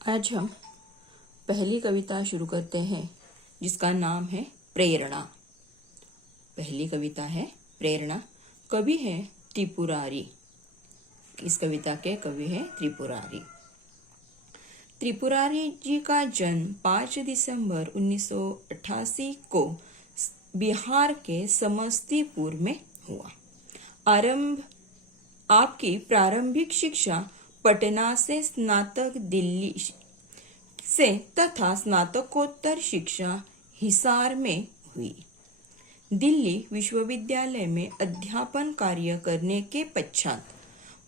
आज हम पहली कविता शुरू करते हैं जिसका नाम है प्रेरणा। पहली कविता है प्रेरणा। कवि है त्रिपुरारी। इस कविता के कवि है त्रिपुरारी। त्रिपुरारी जी का जन्म 5 दिसंबर 1988 को बिहार के समस्तीपुर में हुआ। आपकी प्रारंभिक शिक्षा पटना से स्नातक दिल्ली से तथा स्नातकोत्तर शिक्षा हिसार में हुई। दिल्ली विश्वविद्यालय में अध्यापन कार्य करने के पश्चात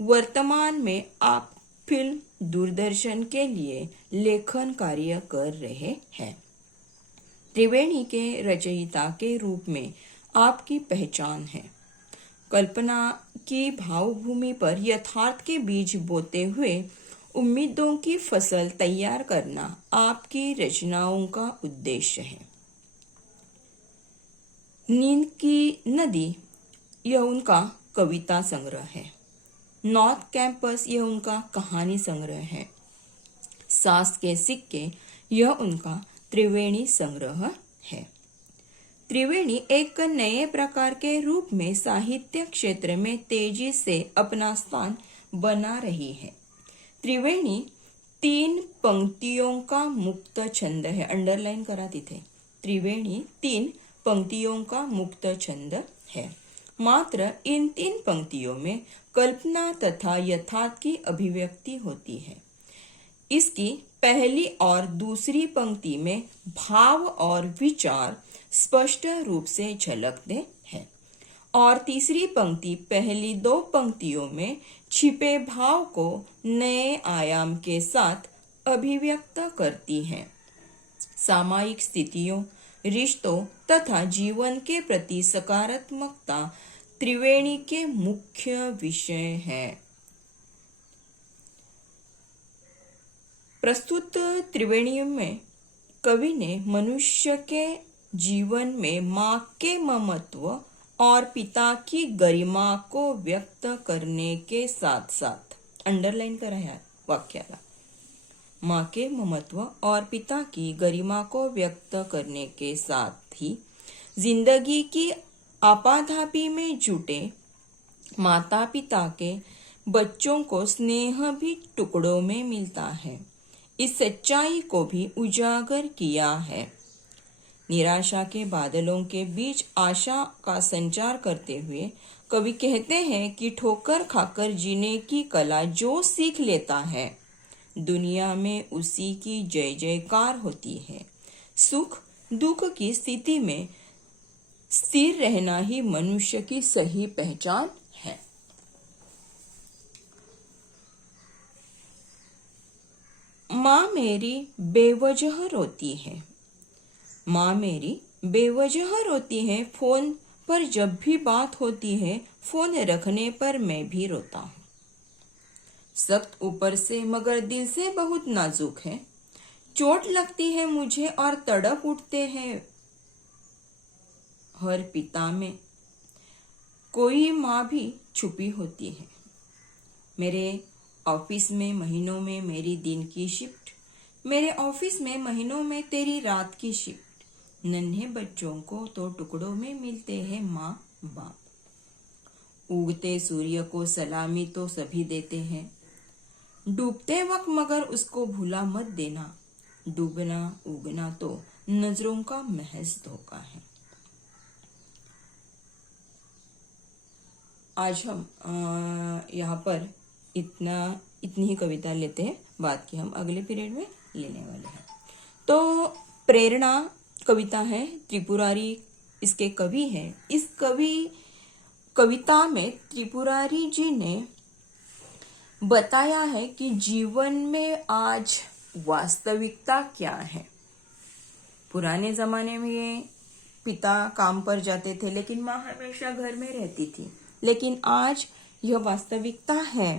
वर्तमान में आप फिल्म, दूरदर्शन के लिए लेखन कार्य कर रहे हैं। त्रिवेणी के रचयिता के रूप में आपकी पहचान है। कल्पना की भावभूमि पर यथार्थ के बीज बोते हुए उम्मीदों की फसल तैयार करना आपकी रचनाओं का उद्देश्य है। नींद की नदी यह उनका कविता संग्रह है। नॉर्थ कैंपस यह उनका कहानी संग्रह है। सास के सिक्के यह उनका त्रिवेणी संग्रह है। त्रिवेणी एक नए प्रकार के रूप में साहित्य क्षेत्र में तेजी से अपना स्थान बना रही है। त्रिवेणी 3 पंक्तियों का मुक्त छंद है। अंडरलाइन करा तिथे। त्रिवेणी 3 पंक्तियों का मुक्त छंद है। मात्र इन 3 पंक्तियों में कल्पना तथा यथार्थ की अभिव्यक्ति होती है। इसकी पहली और दूसरी पंक्ति में भाव और विचार स्पष्ट रूप से झलकते हैं और तीसरी पंक्ति पहली 2 पंक्तियों में छिपे भाव को नए आयाम के साथ अभिव्यक्त करती है। सामायिक स्थितियों, रिश्तों तथा जीवन के प्रति सकारात्मकता त्रिवेणी के मुख्य विषय है। प्रस्तुत त्रिवेणी में कवि ने मनुष्य के जीवन में माँ के ममत्व और पिता की गरिमा को व्यक्त करने के साथ साथ, अंडरलाइन करा है वाक्याला, माँ के ममत्व और पिता की गरिमा को व्यक्त करने के साथ ही जिंदगी की आपाधापी में जुटे माता पिता के बच्चों को स्नेह भी टुकड़ों में मिलता है। इस सच्चाई को भी उजागर किया है। निराशा के बादलों के बीच आशा का संचार करते हुए कवि कहते हैं कि ठोकर खाकर जीने की कला जो सीख लेता है, दुनिया में उसी की जय जयकार होती है। सुख दुख की स्थिति में स्थिर रहना ही मनुष्य की सही पहचान है। माँ मेरी बेवजह रोती है। माँ मेरी बेवजह रोती है। फोन पर जब भी बात होती है, फोन रखने पर मैं भी रोता हूँ। सख्त ऊपर से मगर दिल से बहुत नाजुक है। चोट लगती है मुझे और तड़प उठते हैं हर पिता में कोई माँ भी छुपी होती है। मेरे ऑफिस में महीनों में मेरी दिन की शिफ्ट, मेरे ऑफिस में महीनों में तेरी रात की शिफ्ट। नन्हे बच्चों को तो टुकड़ों में मिलते हैं माँ बाप। उगते सूर्य को सलामी तो सभी देते हैं, डूबते वक्त मगर उसको भूला मत देना। डूबना उगना तो नजरों का महज धोखा है। आज हम यहाँ पर इतनी ही कविता लेते हैं। बाद की हम अगले पीरियड में लेने वाले हैं। तो प्रेरणा कविता है। त्रिपुरारी इसके कवि हैं। इस कविता में त्रिपुरारी जी ने बताया है कि जीवन में आज वास्तविकता क्या है। पुराने जमाने में पिता काम पर जाते थे लेकिन माँ हमेशा घर में रहती थी, लेकिन आज यह वास्तविकता है।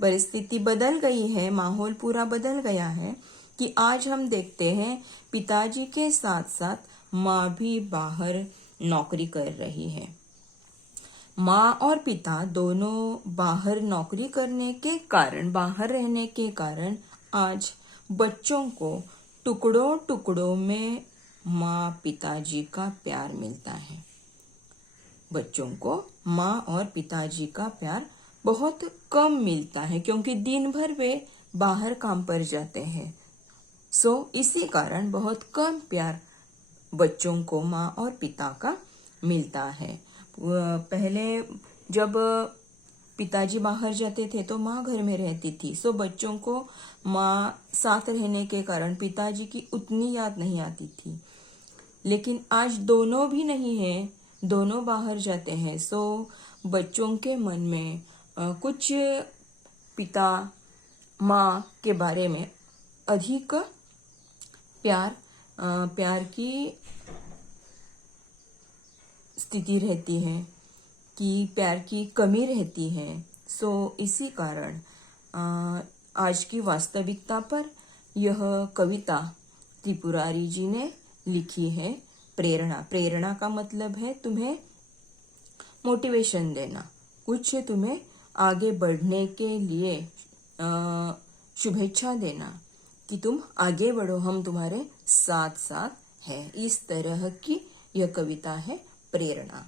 परिस्थिति बदल गई है, माहौल पूरा बदल गया है कि आज हम देखते हैं पिताजी के साथ साथ माँ भी बाहर नौकरी कर रही है। माँ और पिता दोनों बाहर नौकरी करने के कारण, बाहर रहने के कारण आज बच्चों को टुकड़ों टुकड़ों में माँ पिताजी का प्यार मिलता है। बच्चों को माँ और पिताजी का प्यार बहुत कम मिलता है क्योंकि दिन भर वे बाहर काम पर जाते हैं। इसी कारण बहुत कम प्यार बच्चों को माँ और पिता का मिलता है। पहले जब पिताजी बाहर जाते थे तो माँ घर में रहती थी। बच्चों को माँ साथ रहने के कारण पिताजी की उतनी याद नहीं आती थी। लेकिन आज दोनों भी नहीं है, दोनों बाहर जाते हैं। बच्चों के मन में कुछ पिता माँ के बारे में अधिक प्यार की स्थिति रहती है कि प्यार की कमी रहती है। इसी कारण आज की वास्तविकता पर यह कविता त्रिपुरारी जी ने लिखी है। प्रेरणा का मतलब है तुम्हें मोटिवेशन देना, कुछ तुम्हें आगे बढ़ने के लिए शुभेच्छा देना कि तुम आगे बढ़ो, हम तुम्हारे साथ साथ हैं। इस तरह की यह कविता है प्रेरणा।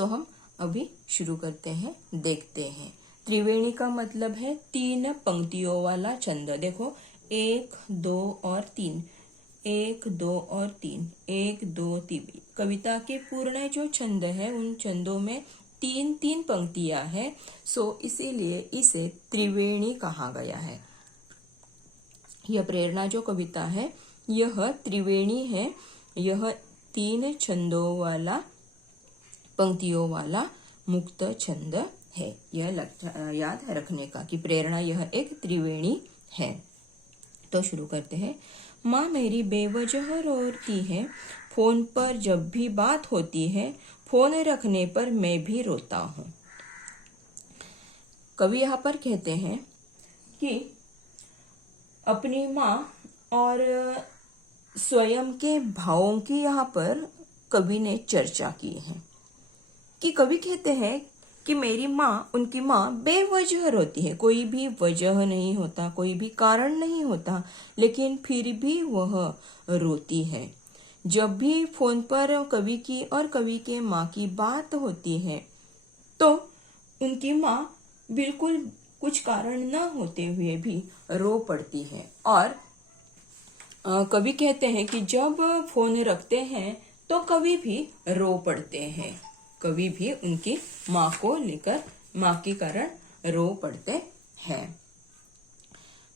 हम अभी शुरू करते हैं, देखते हैं। त्रिवेणी का मतलब है 3 पंक्तियों वाला छंद। देखो 1 2 और 3, 1 2 और 3, 1 2 3। कविता के पूर्ण जो छंद है उन छंदों में 3 पंक्तियां हैं। इसीलिए इसे त्रिवेणी कहा गया है। यह प्रेरणा जो कविता है यह त्रिवेणी है। यह 3 छंदों वाला, पंक्तियों वाला मुक्त छंद है। यह याद रखने का कि प्रेरणा यह एक त्रिवेणी है। तो शुरू करते हैं। माँ मेरी बेवजह रोती है, फोन पर जब भी बात होती है, फोन रखने पर मैं भी रोता हूँ। कवि यहाँ पर कहते हैं कि अपनी माँ और स्वयं के भावों की यहाँ पर कवि ने चर्चा की है। कि कवि कहते हैं कि मेरी माँ, उनकी माँ बेवजह रोती है। कोई भी वजह नहीं होता, कोई भी कारण नहीं होता, लेकिन फिर भी वह रोती है। जब भी फोन पर कवि की और कवि के माँ की बात होती है तो उनकी माँ बिल्कुल कुछ कारण न होते हुए भी रो पड़ती है। और कवि कहते हैं कि जब फोन रखते हैं तो कवि भी रो पड़ते हैं। कवि भी उनकी माँ को लेकर, माँ के कारण रो पड़ते हैं।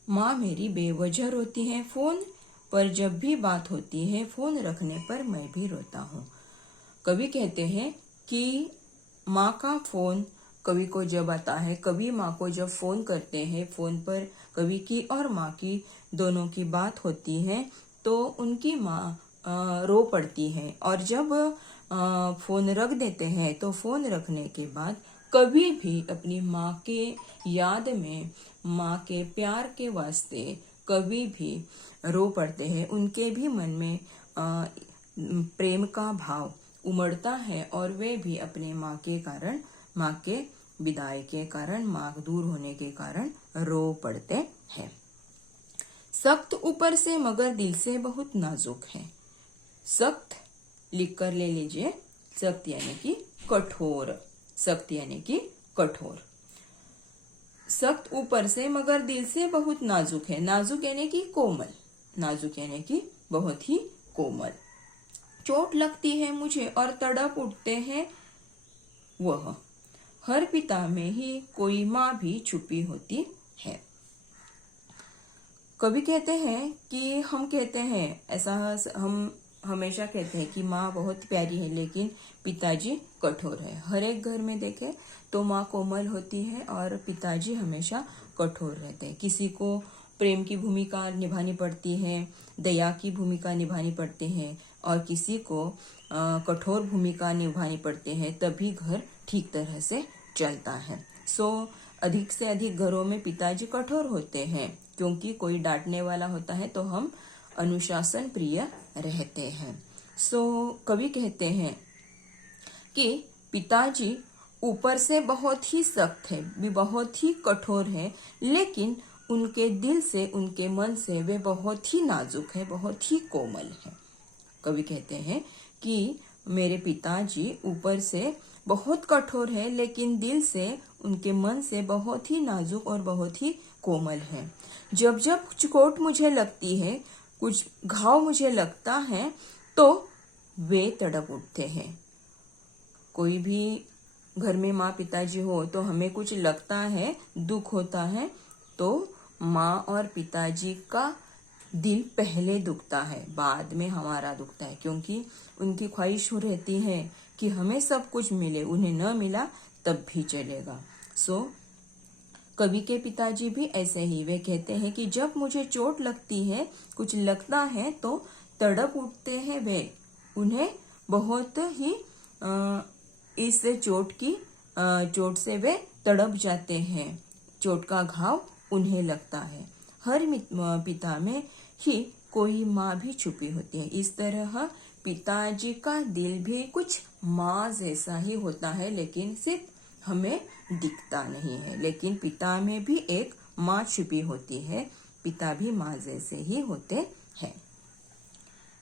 माँ मेरी बेवजह रोती है, फोन पर जब भी बात होती है, फोन रखने पर मैं भी रोता हूँ। कवि कहते हैं कि माँ का फोन कवि को जब आता है, कवि माँ को जब फोन करते हैं, फोन पर कवि की और माँ की दोनों की बात होती है तो उनकी माँ रो पड़ती है। और जब फोन रख देते हैं तो फोन रखने के बाद कभी भी अपनी माँ के याद में, माँ के प्यार के वास्ते कभी भी रो पड़ते हैं। उनके भी मन में प्रेम का भाव उमड़ता है और वे भी अपने माँ के कारण, माँ के विदाई के कारण, माँ दूर होने के कारण रो पड़ते हैं। सख्त ऊपर से मगर दिल से बहुत नाजुक है। सख्त लिख कर ले लीजिए। सख्त यानी कि कठोर, सख्त यानी कि कठोर। सख्त ऊपर से मगर दिल से बहुत नाजुक है। नाजुक यानी कि कोमल, नाजुक यानी कि बहुत ही कोमल। चोट लगती है मुझे और तड़प उठते हैं वह, हर पिता में ही कोई माँ भी छुपी होती है। कवि कहते हैं कि हम कहते हैं ऐसा, हम हमेशा कहते हैं कि माँ बहुत प्यारी है लेकिन पिताजी कठोर है। हर एक घर में देखें तो माँ कोमल होती है और पिताजी हमेशा कठोर रहते हैं। किसी को प्रेम की भूमिका निभानी पड़ती है, दया की भूमिका निभानी पड़ती है और किसी को कठोर भूमिका निभानी पड़ती है, तभी घर ठीक तरह से चलता है। अधिक से अधिक घरों में पिताजी कठोर होते हैं क्योंकि कोई डांटने वाला होता है तो हम अनुशासन प्रिय रहते हैं। कवि कहते हैं कि पिताजी ऊपर से बहुत ही सख्त है, भी बहुत ही कठोर है, लेकिन उनके दिल से, उनके मन से वे बहुत ही नाजुक है, बहुत ही कोमल है। कवि कहते हैं कि मेरे पिताजी ऊपर से बहुत कठोर है, लेकिन दिल से, उनके मन से बहुत ही नाजुक और बहुत ही कोमल है। जब जब चोट मुझे लगती है, कुछ घाव मुझे लगता है, तो वे तड़प उठते हैं। कोई भी घर में माँ पिताजी हो तो हमें कुछ लगता है, दुख होता है, तो माँ और पिताजी का दिल पहले दुखता है, बाद में हमारा दुखता है, क्योंकि उनकी ख्वाहिश रहती है कि हमें सब कुछ मिले, उन्हें न मिला तब भी चलेगा। कवि के पिताजी भी ऐसे ही, वे कहते हैं कि जब मुझे चोट लगती है, कुछ लगता है, तो तड़प उठते हैं वे। उन्हें बहुत ही इस चोट से वे तड़प जाते हैं, चोट का घाव उन्हें लगता है। हर पिता में ही कोई माँ भी छुपी होती है। इस तरह पिताजी का दिल भी कुछ माँ जैसा ही होता है, लेकिन सिर्फ हमें दिखता नहीं है। लेकिन पिता में भी एक माँ छुपी होती है, पिता भी माँ जैसे ही होते हैं।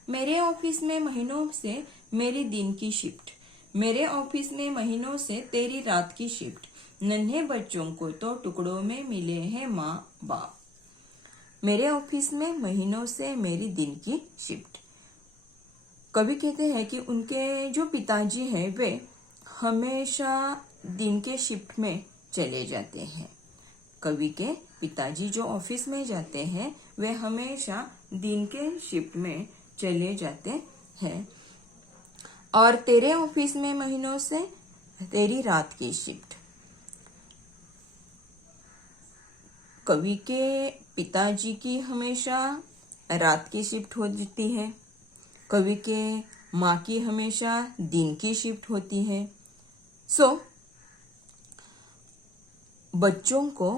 मेरे ऑफिस में महीनों से मेरी दिन की शिफ्ट, मेरे ऑफिस में महीनों से तेरी रात की शिफ्ट, नन्हे बच्चों को तो टुकड़ों में मिले हैं माँ बाप। मेरे ऑफिस में महीनों से मेरी दिन की शिफ्ट। कवि कहते हैं कि उनके जो पिताजी हैं वे हमेशा दिन के शिफ्ट में चले जाते हैं। कवि के पिताजी जो ऑफिस में जाते हैं वे हमेशा दिन के शिफ्ट में चले जाते हैं। और तेरे ऑफिस में महीनों से तेरी रात की शिफ्ट। कवि के पिताजी की हमेशा रात की शिफ्ट होती है, कवि के माँ की हमेशा दिन की शिफ्ट होती है। बच्चों को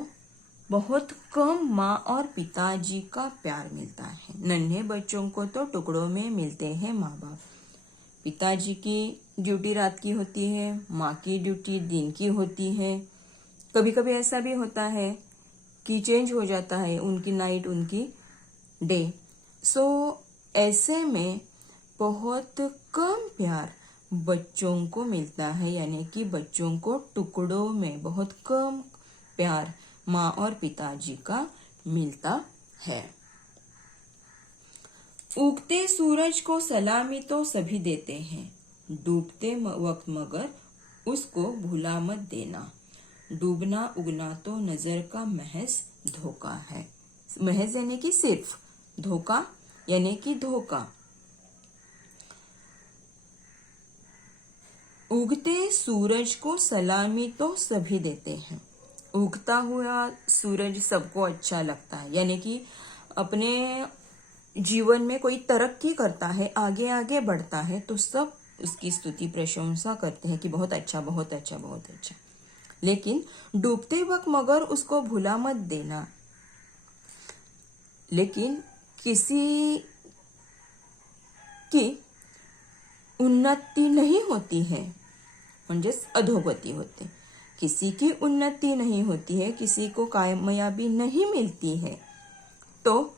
बहुत कम माँ और पिताजी का प्यार मिलता है। नन्हे बच्चों को तो टुकड़ों में मिलते हैं माँ बाप। पिताजी की ड्यूटी रात की होती है, माँ की ड्यूटी दिन की होती है। कभी कभी ऐसा भी होता है कि चेंज हो जाता है, उनकी नाइट उनकी डे। ऐसे में बहुत कम प्यार बच्चों को मिलता है, यानी कि बच्चों को टुकड़ों में बहुत कम प्यार माँ और पिताजी का मिलता है। उगते सूरज को सलामी तो सभी देते हैं, डूबते वक्त मगर उसको भुला मत देना। डूबना उगना तो नजर का महज धोखा है। महज यानी कि सिर्फ, धोखा यानी कि धोखा। उगते सूरज को सलामी तो सभी देते हैं। उगता हुआ सूरज सबको अच्छा लगता है, यानी कि अपने जीवन में कोई तरक्की करता है, आगे आगे बढ़ता है, तो सब उसकी स्तुति प्रशंसा करते हैं कि बहुत अच्छा, बहुत अच्छा, बहुत अच्छा। लेकिन डूबते वक्त मगर उसको भुला मत देना। लेकिन किसी की उन्नति नहीं होती है, म्हणजेच अधोगती होते। किसी की उन्नति नहीं होती है, किसी को कामयाबी नहीं मिलती है, तो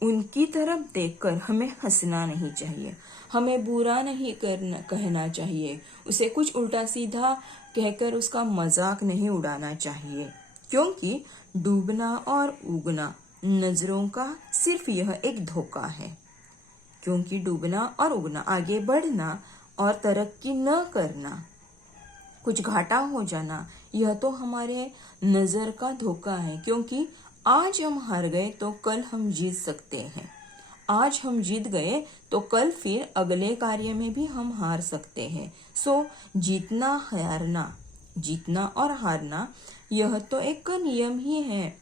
उनकी तरफ देखकर हमें हंसना नहीं चाहिए, हमें बुरा नहीं कहना चाहिए, उसे कुछ उल्टा सीधा कहकर उसका मजाक नहीं उड़ाना चाहिए। क्योंकि डूबना और उगना नजरों का सिर्फ यह एक धोखा है। क्योंकि डूबना और उगना, आगे बढ़ना और तरक्की न करना, कुछ घाटा हो जाना, यह तो हमारे नजर का धोखा है। क्योंकि आज हम हार गए तो कल हम जीत सकते हैं, आज हम जीत गए तो कल फिर अगले कार्य में भी हम हार सकते हैं। जीतना हारना, जीतना और हारना यह तो एक नियम ही है,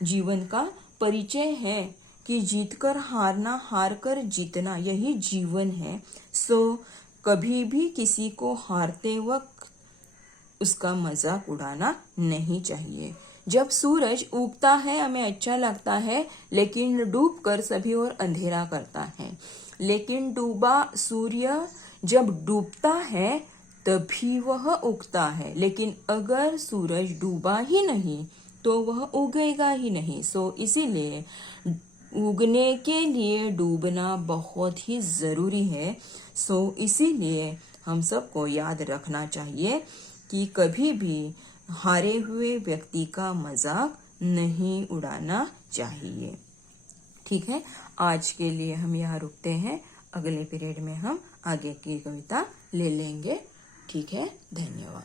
जीवन का परिचय है कि जीतकर हारना, हार कर जीतना, यही जीवन है। कभी भी किसी को हारते वक्त उसका मजाक उड़ाना नहीं चाहिए। जब सूरज उगता है हमें अच्छा लगता है, लेकिन डूबकर सभी और अंधेरा करता है। लेकिन डूबा सूर्य जब डूबता है तभी वह उगता है। लेकिन अगर सूरज डूबा ही नहीं तो वह उगेगा ही नहीं। सो इसीलिए उगने के लिए डूबना बहुत ही जरूरी है। सो इसीलिए हम सबको याद रखना चाहिए कि कभी भी हारे हुए व्यक्ति का मजाक नहीं उड़ाना चाहिए। ठीक है, आज के लिए हम यहाँ रुकते हैं। अगले पीरियड में हम आगे की कविता ले लेंगे। ठीक है, धन्यवाद।